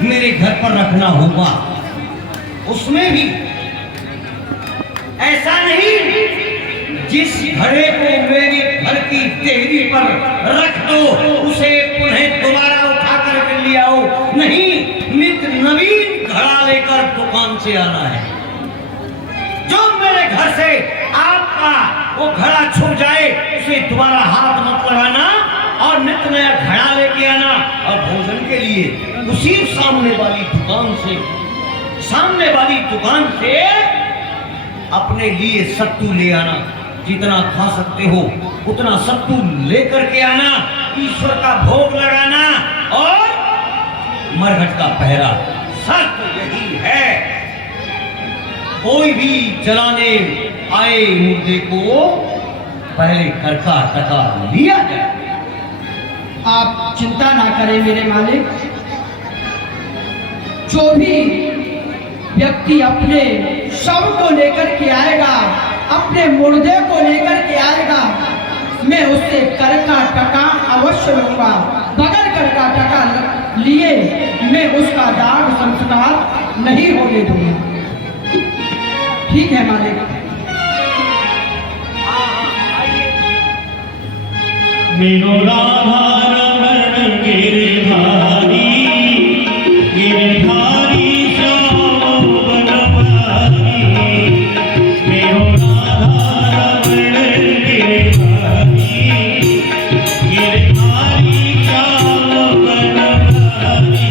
मेरे घर पर रखना होगा। उसमें भी ऐसा नहीं जिस घड़े को मेरे घर की देहरी पर रख दो उसे पुनः दोबारा उठा कर ले आओ। नहीं, नित्य नवीन घड़ा लेकर दुकान से आना है। जो मेरे घर से आपका वो घड़ा छूट जाए उसे दोबारा हाथ मत लगाना और नित्य नया घड़ा लेके आना। और भोजन के लिए उसी सामने वाली दुकान से अपने लिए सत्तू ले आना। जितना खा सकते हो उतना सत्तू लेकर के आना, ईश्वर का भोग लगाना और मरघट का पहरा। शर्त यही है, कोई भी जलाने आए मुर्दे को पहले करका टका लिया जाए। आप चिंता ना करें मेरे मालिक। जो भी व्यक्ति अपने शव को लेकर के आएगा, अपने मुर्दे को लेकर के आएगा, मैं उससे कर का टका अवश्य लूंगा। बगैर कर का टका लिए मैं उसका दाग संस्कार नहीं होने दूंगा। ठीक है मालिक। मेरो राधा रमण गिरधारी गिरधारी श्याम बनवारी। मेरो राधा रमण गिरधारी गिरधारी श्याम बनवारी।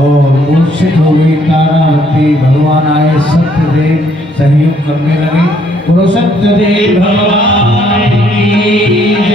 और मूर्छित हो गई तारावती। भगवान आए, सत्यदेव सहयोग करने लगे। बोलो सत्यदेव भगवान की जय।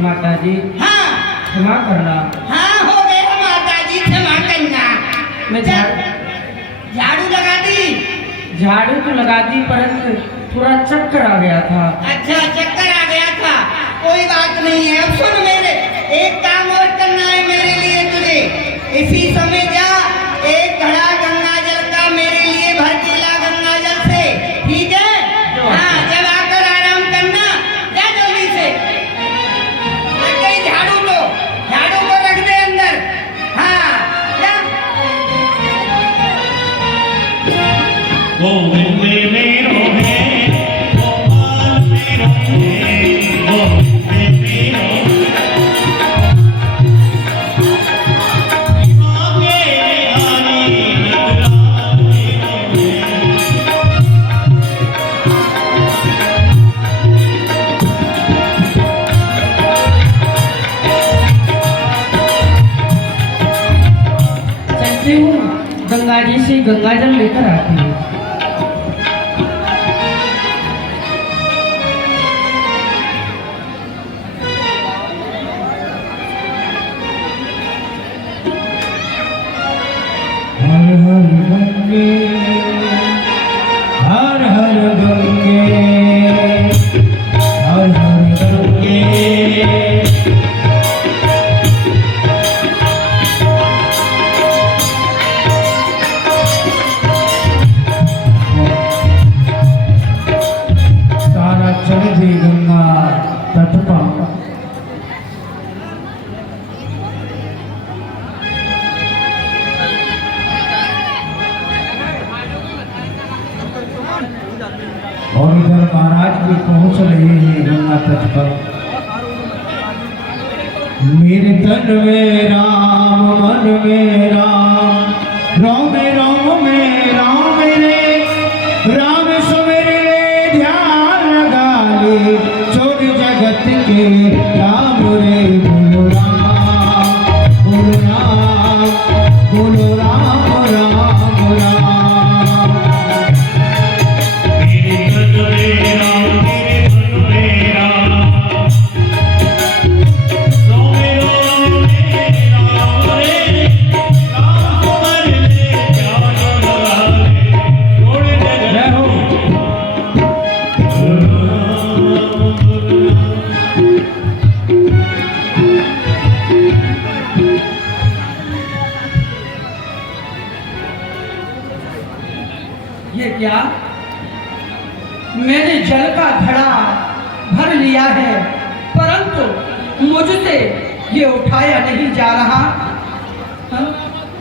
माताजी हाँ क्षमा करना। हाँ हो गया माताजी, क्षमा करना। मैं झाड़ू लगा दी? झाड़ू तो लगा दी परंतु थोड़ा चक्कर आ गया था। अच्छा चक्कर आ गया था, कोई बात नहीं है। अब सुन मेरे, एक काम और करना है मेरे लिए तुझे। इसी समय जा एक घड़ा गंगा जल का मेरे लिए भर के ला गंगा जल से, ठीक है? हाँ, जब आकर आराम करना, जा जल्दी से। लग गई झाड़ू लो, झाड़ू को रख दे अंदर। हाँ जा। गोविंद मेरो है, गोपाल मेरो है, गोविंद मेरो गंगा जी से गंगा जल लेकर आती हूँ। पहुंच रहे हैं गंगा तट पर। मेरे तन में राम, मन में राम, राम राम में राम रे, राम सवेरे रे ध्यान लगा ले, छोड़ जगत के राम रे। बोलो राम, बोलो राम, बोलो राम राम राम। मेरे तन में राम, मेरे मन में राम, राम राम में राम रे, राम सवेरे ध्यान लगा ले, छोड़ जगत जय हो। ये क्या? मैंने जल का घड़ा भर लिया है, परंतु मुझसे ये उठाया नहीं जा रहा। हाँ?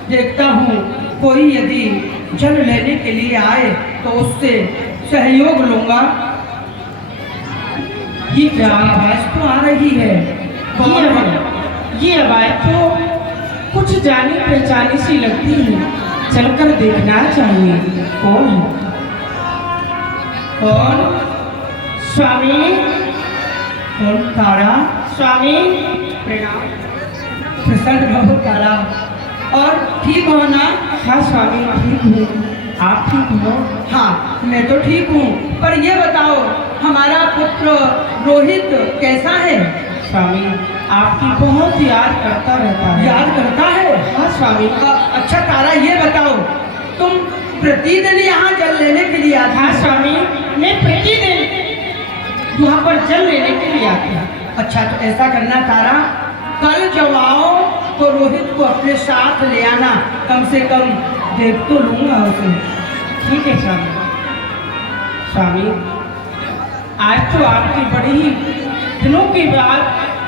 देखता हूँ कोई यदि जल लेने के लिए आए तो उससे सहयोग लूंगा। ये क्या आवाज तो आ रही है? कौन है? ये आवाज तो कुछ जानी पहचानी सी लगती है, चलकर देखना चाहिए कौन है। कौन? स्वामी, कौन? तारा? स्वामी प्रणाम। प्रसन्न रहो तारा। और ठीक हो ना? हाँ स्वामी ठीक हूँ, आप ठीक हो? हाँ मैं तो ठीक हूँ, पर ये बताओ हमारा पुत्र रोहित कैसा है? स्वामी आपकी बहुत याद करता रहता है। याद करता है? हाँ स्वामी। अच्छा तारा ये बताओ, तुम प्रतिदिन यहाँ जल लेने के लिए आती हाँ हो? स्वामी, मैं प्रतिदिन यहाँ पर जल लेने के लिए आती हूँ। अच्छा तो ऐसा करना तारा, कल जब आओ तो रोहित को अपने साथ ले आना, कम से कम देख तो लूंगा उसे। ठीक है स्वामी। स्वामी आज तो आपकी बड़ी ही दिनों के बाद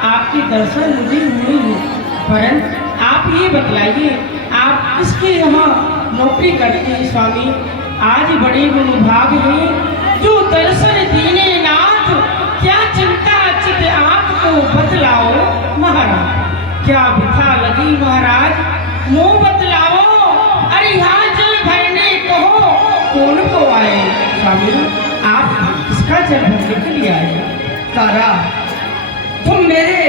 आपकी दर्शन मुझे हुई है, परंतु आप ये बतलाइए आप किसके यहाँ नौकरी करते हैं स्वामी? आज बड़े गुणभाग हैं जो दर्शन दीने नाथ, क्या चिंता चित आपको बतलाओ महाराज, क्या बिथा लगी महाराज, मुंह बतलाओ। अरे यहाँ जल भरने कहो कौन को आए? स्वामी आप किसका जल भरने के लिए आए? तारा तुम मेरे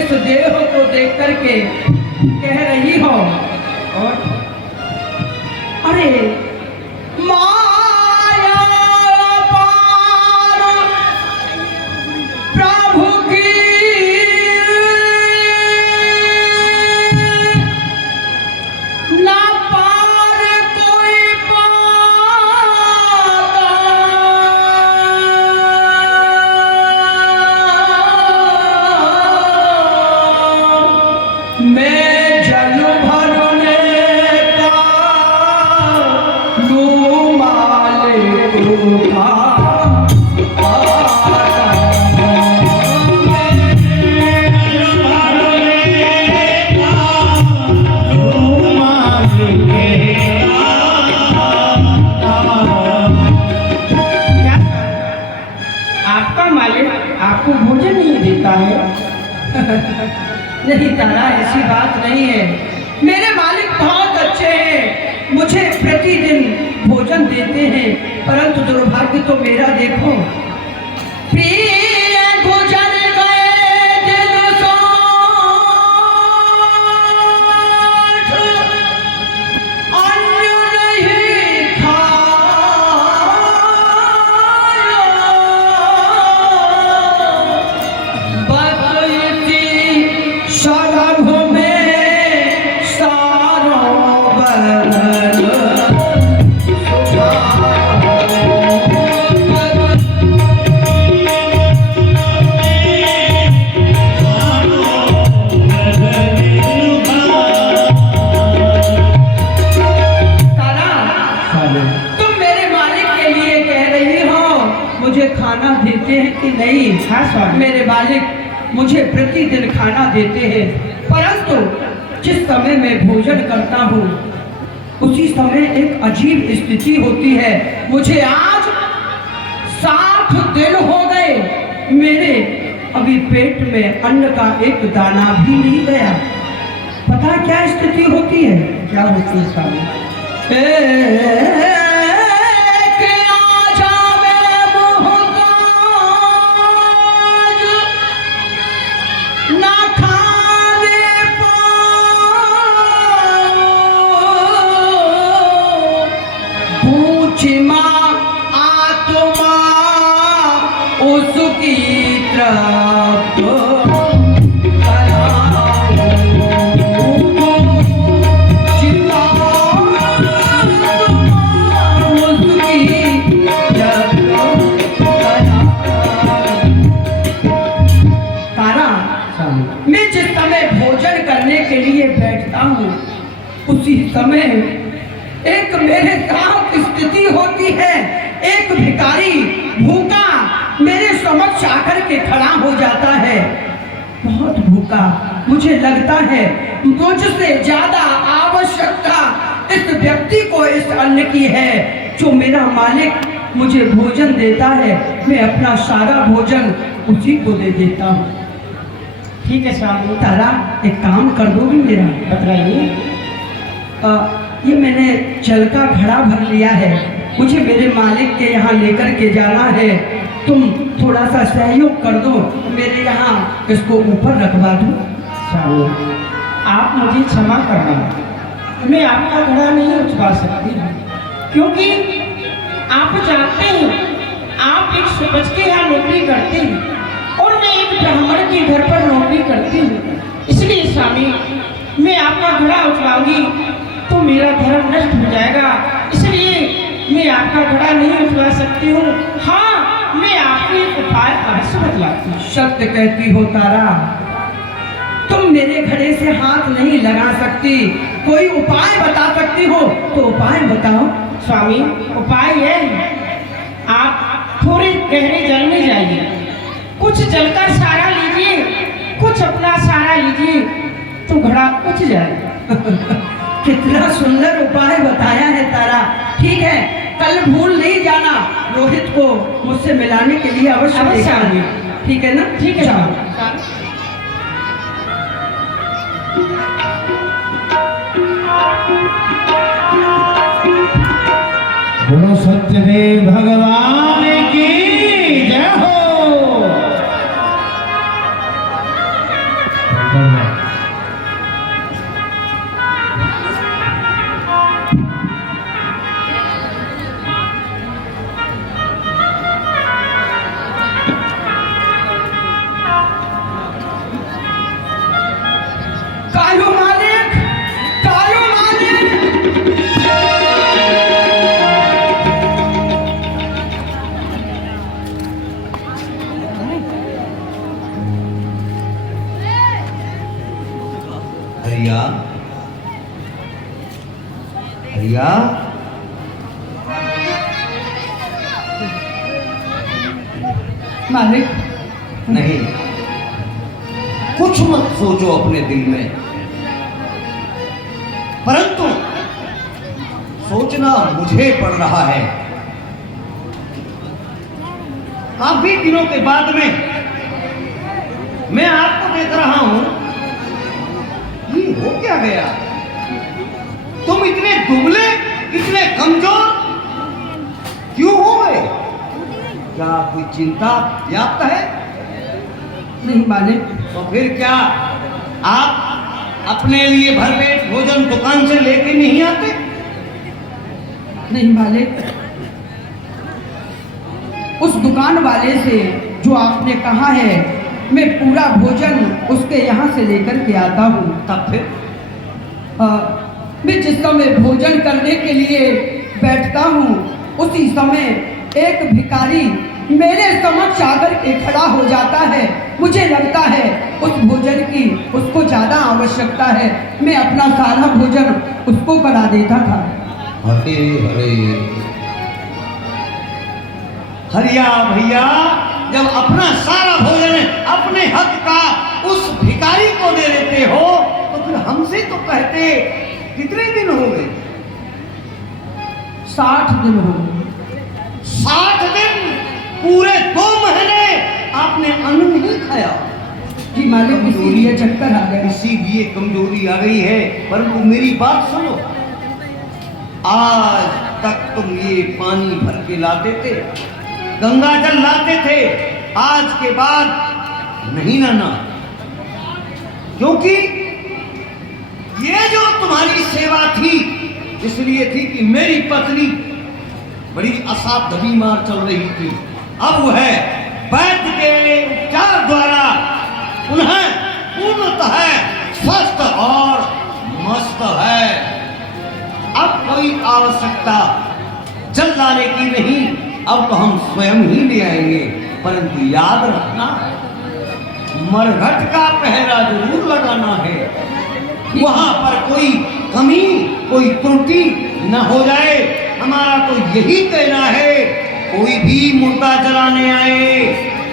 इस देह को देख करके कह रही हो, और अरे माया पार प्रभु की ना पार कोई पाता। मैं जल भरने का लूँ मालिक का क्या आपका मालिक आपको भोजन नहीं देता है? नहीं तारा, ऐसी बात नहीं है। मेरे मालिक बहुत अच्छे हैं, मुझे प्रतिदिन भोजन देते हैं, परंतु दुर्भाग्य तो मेरा देखो। प्रिय गुजर गए दिन सोठ, अन्न नहीं खाया, बदलती सड़क में सारों बदल तारा, तुम मेरे मालिक के लिए कह रही हो मुझे खाना देते हैं कि नहीं? हाँ स्वामी। मेरे मालिक मुझे प्रतिदिन खाना देते हैं, परंतु जिस समय मैं भोजन करता हूँ उसी समय एक अजीब स्थिति होती है। मुझे आज 60 दिन हो गए अभी पेट में अन्न का एक दाना भी नहीं गया। पता क्या स्थिति होती है? क्या होती है स्वामी? उसकी तरफ मैं जिस समय भोजन करने के लिए बैठता हूँ उसी समय एक मेरे साथ स्थिति होती है। एक भिखारी भूखा मेरे समक्ष आकर के खड़ा हो जाता है, बहुत भूखा। मुझे लगता है मुझसे ज्यादा आवश्यकता इस व्यक्ति को इस अन्न की है जो मेरा मालिक मुझे भोजन देता है। मैं अपना सारा भोजन उसी को दे देता हूँ। ठीक है स्वामी। तारा एक काम कर दोगी मेरा? बतलाइए। ये मैंने जल का घड़ा भर लिया है, मुझे मेरे मालिक के यहाँ लेकर के जाना है। तुम थोड़ा सा सहयोग कर दो, मेरे यहाँ इसको ऊपर रखवा दो। स्वामी आप मुझे क्षमा करना, मैं आपका घड़ा नहीं उठवा सकती क्योंकि आप जानते हैं आप एक सुबज के यहाँ नौकरी करते हैं और मैं एक ब्राह्मण के घर पर नौकरी करती हूँ। इसलिए स्वामी मैं आपका घड़ा उठवाऊंगी तो मेरा धर्म नष्ट हो जाएगा, इसलिए मैं आपका घड़ा नहीं उठवा सकती हूँ। हाँ, मैं आपको एक उपाय अवश्य बतलाती हूँ। सत्य कहती हो तारा, तुम मेरे घड़े से हाथ नहीं लगा सकती, कोई उपाय बता सकती हो तो उपाय बताओ। स्वामी उपाय यह है, आप थोड़े गहरे जल में जाइए, कुछ जल का सहारा लीजिए, कुछ अपना सहारा लीजिए तो घड़ा उठ जाए। कितना सुंदर उपाय बताया है तारा। ठीक है, कल भूल नहीं जाना, रोहित को मुझसे मिलाने के लिए अवश्य आएंगे। ठीक है ना? ठीक है। बोलो सत्यदेव भगवान की जय हो। कालू मालिक, कालू मालिक। हरिया, हरिया, मालिक नहीं, कुछ मत सोचो अपने दिल में, परंतु सोचना मुझे पड़ रहा है। काफी दिनों के बाद में मैं आपको देख रहा हूं, ये हो क्या गया? तुम इतने दुबले, इतने कमजोर क्यों हो गए? क्या कोई चिंता व्याप्त है? नहीं मालिक। तो फिर क्या आप अपने लिए भरपेट भोजन दुकान से लेके नहीं आते? नहीं मालिक, उस दुकान वाले से जो आपने कहा है मैं पूरा भोजन उसके यहाँ से लेकर के आता हूँ। तब फिर मैं जिस समय भोजन करने के लिए बैठता हूँ उसी समय एक भिखारी मेरे समक्ष आकर के खड़ा हो जाता है। मुझे लगता है उस भोजन की उसको ज्यादा आवश्यकता है, मैं अपना सारा भोजन उसको करा देता था। हरे हरे, हरिया भैया, जब अपना सारा भोजन अपने हक का उस भिखारी को दे देते हो तो फिर हमसे तो कहते। कितने दिन हो गए? 60 दिन हो गए। 60 दिन? पूरे 2 महीने आपने अन्न नहीं खाया। आया? कि मालिक इसीलिए चक्कर आ गए। इसीलिए कमजोरी आ गई है। परंतु मेरी बात सुनो, आज तक तुम ये पानी भर के लाते थे, गंगा जल लाते थे, आज के बाद नहीं लाना, क्योंकि ये जो तुम्हारी सेवा थी इसलिए थी कि मेरी पत्नी बड़ी असाध्य बीमार चल रही थी। अब वह वैद्य के उपचार द्वारा पुनः पूर्णतः स्वस्थ और मस्त है। अब कोई आवश्यकता जल लाने की नहीं, अब तो हम स्वयं ही ले आएंगे। परंतु याद रखना, मरघट का पहरा जरूर लगाना है, वहां पर कोई कमी कोई त्रुटि न हो जाए। हमारा तो यही कहना है, कोई भी मुर्दा जलाने आए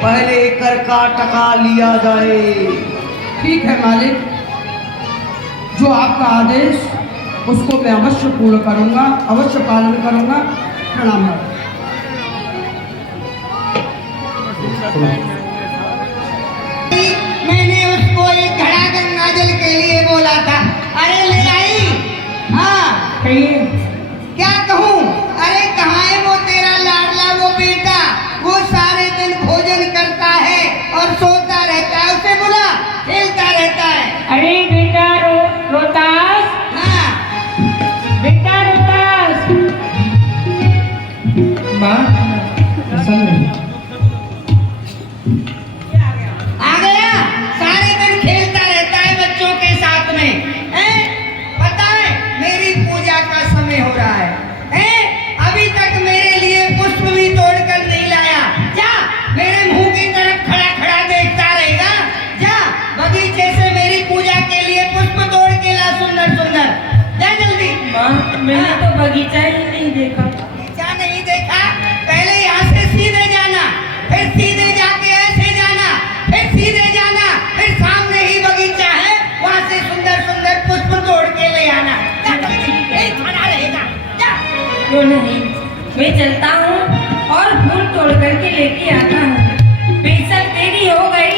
पहले कर का टका लिया जाए। ठीक है मालिक, जो आपका आदेश उसको मैं अवश्य पूर्ण करूंगा, अवश्य पालन करूंगा। प्रणाम। मैंने उसको एक घड़ा गंगा जल के लिए बोला था, अरे ले आई। हाँ क्या कहूँ, अरे कहाँ है वो तेरा लाडला वो बेटा, वो सारे दिन भोजन करता है और सोता रहता है, उसे बुला, खेलता रहता है। अरे बेटा रोतास, हाँ बेटा रोतास। माँ आ गया, सारे दिन खेलता रहता है बच्चों के साथ में। पता है मेरी पूजा का समय हो रहा है, अभी तक मेरे लिए पुष्प भी तोड़कर नहीं लाया। जा, मेरे मुंह की तरफ खड़ा खड़ा देखता रहेगा। जा बगीचे से मेरी पूजा के लिए पुष्प तोड़ के ला, सुंदर सुंदर। जा जल्दी। माँ मैंने तो बगीचा ही नहीं देखा। बगीचा नहीं देखा? पहले यहाँ से सीधे जाना, फिर सीधे जाके ऐसे जाना, फिर सीधे जाना, फिर सामने ही बगीचा है, वहाँ से सुंदर सुंदर पुष्प तोड़ के ले आना। जा, खड़ा रहेगा। जा। क्यों नहीं, मैं चलता हूँ और फूल तोड़ करके लेके आता हूँ। बेशक देरी हो गई,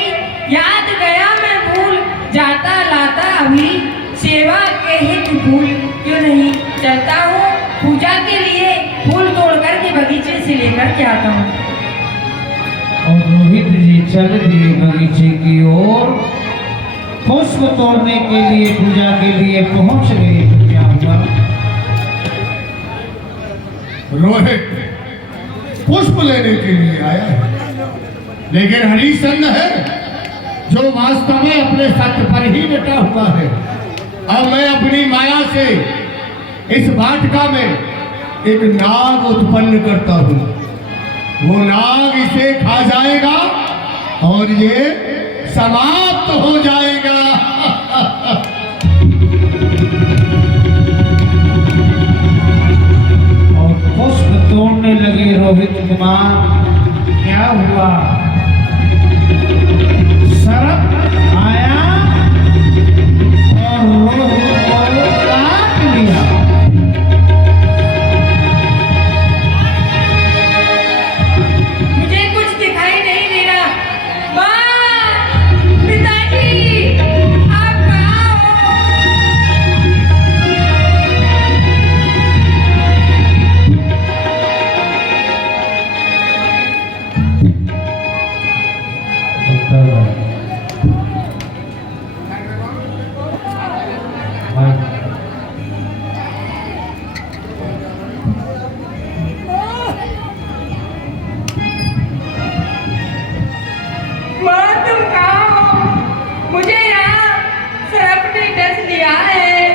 याद गया मैं भूल जाता लाता अभी सेवा के हित फूल। क्यों नहीं, चलता हूँ पूजा के लिए फूल तोड़ करके बगीचे से लेकर के आता हूँ। और रोहित जी चल दिए बगीचे की ओर, पुष्प तोड़ने के लिए पूजा के लिए पहुंच गए। तो क्या हुआ? रोहित पुष्प लेने के लिए आया है, लेकिन हरिश्चंद्र है जो वास्तव में अपने सत्य पर ही डटा हुआ है। अब मैं अपनी माया से इस वाटिका में एक नाग उत्पन्न करता हूँ, वो नाग इसे खा जाएगा और ये समाप्त हो जाएगा। और पुष्प तोड़ने लगे रोहित कुमार। क्या हुआ? सरप आया और रोहित को काट लिया। मुझे कुछ दिखाई नहीं दे रहा। माँ, पिताजी, आप कहाँ हो? माँ तुम कहाँ हो? मुझे यहाँ सरप ने डस लिया है,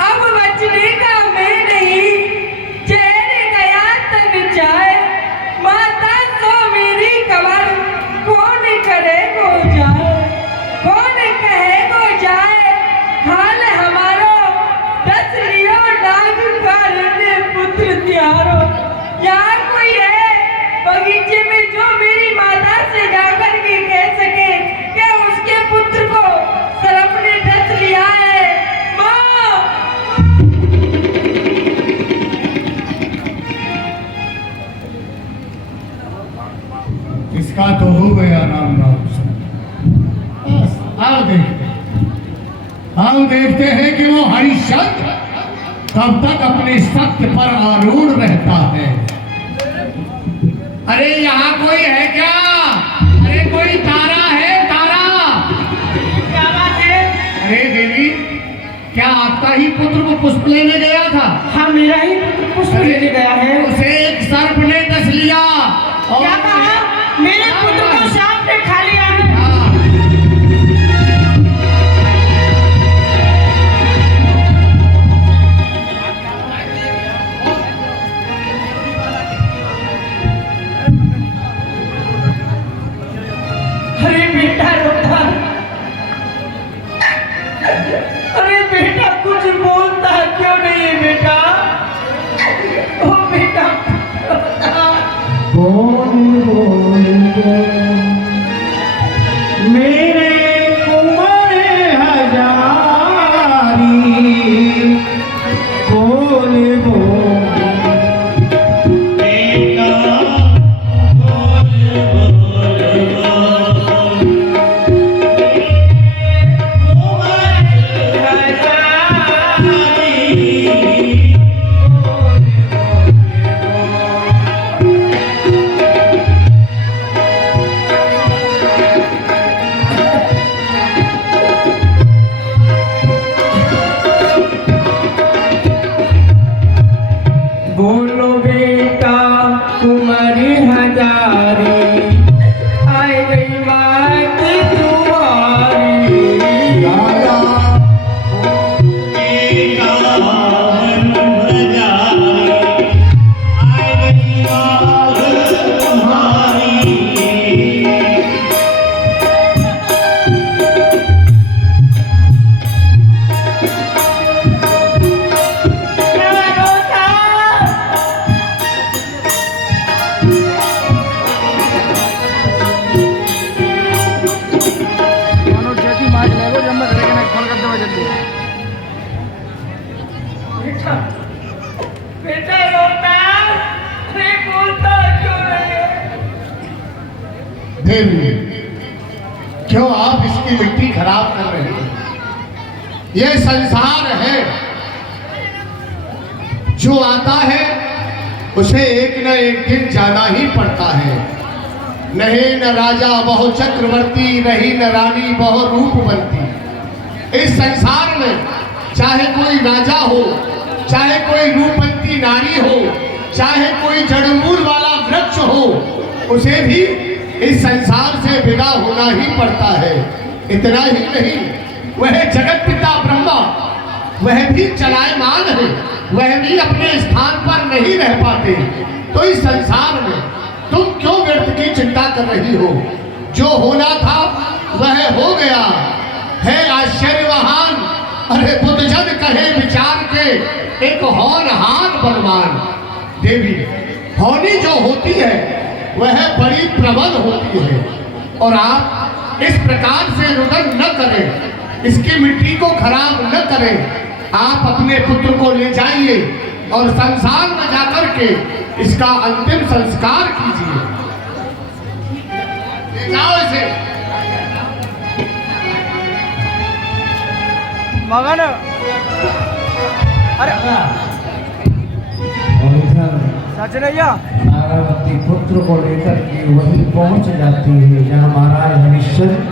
अब बचने का मैं नहीं। चैन गया तब चाय, माता तो मेरी कमर कौन करे? इसका तो हो गया नाम राम। बस आओ देखते हैं कि वो हरिश्चंद्र कब तक अपने सत्य पर आरूढ़ रहता है। अरे यहाँ कोई है क्या? अरे कोई तारा है? तारा, क्या बात है? अरे देवी, क्या आपका ही पुत्र वो पुष्प लेने गया था? हाँ, मेरा ही पुत्र पुष्प लेने गया है। उसे एक सर्प ने डस लिया और क्या कहा? मेरे पुत्र को सांप ने खा लिया है। अरे बेटा रोता, अरे बेटा कुछ बोलता क्यों नहीं है बेटा? ओ बेटा मेरे कुंवर हजारी बोल बोलो बेटा कुमारी हजारी आई गई बात तुम्हारी। बेटा बेटा रोता, अरे बोलता क्यों नहीं है? देवी, क्यों आप इसकी मिट्टी खराब कर रहे हैं? यह संसार है, जो आता है उसे एक न एक दिन जाना ही पड़ता है। नहीं न राजा बहु चक्रवर्ती, नहीं न रानी बहु रूपवंती। इस संसार में चाहे कोई राजा हो, चाहे कोई रूपवंती नारी हो, चाहे कोई जड़मूल वाला वृक्ष हो, उसे भी इस संसार से विदा होना ही पड़ता है। इतना ही नहीं, वह जगत पिता ब्रह्मा, वह भी चलायमान है, वह भी अपने स्थान पर नहीं रह पाते। तो इस संसार में तुम क्यों व्यर्थ की चिंता कर रही हो? जो होना था वह हो गया है। आश्चर्यवान, अरे बुद्धजन कहे विचार के एक होनहार बलवान। देवी, होनी जो होती है वह बड़ी प्रबल होती है, और आप इस प्रकार से रुदन न करें, इसकी मिट्टी को खराब न करें। आप अपने पुत्र को ले जाइए और संसार में जाकर के इसका अंतिम संस्कार कीजिए। ले जाओ इसे। मगन, अरे और इधर सच नहीं है? नारावती पुत्र को लेकर के वही पहुंच जाती है जहाँ महाराज हरिश्चंद्र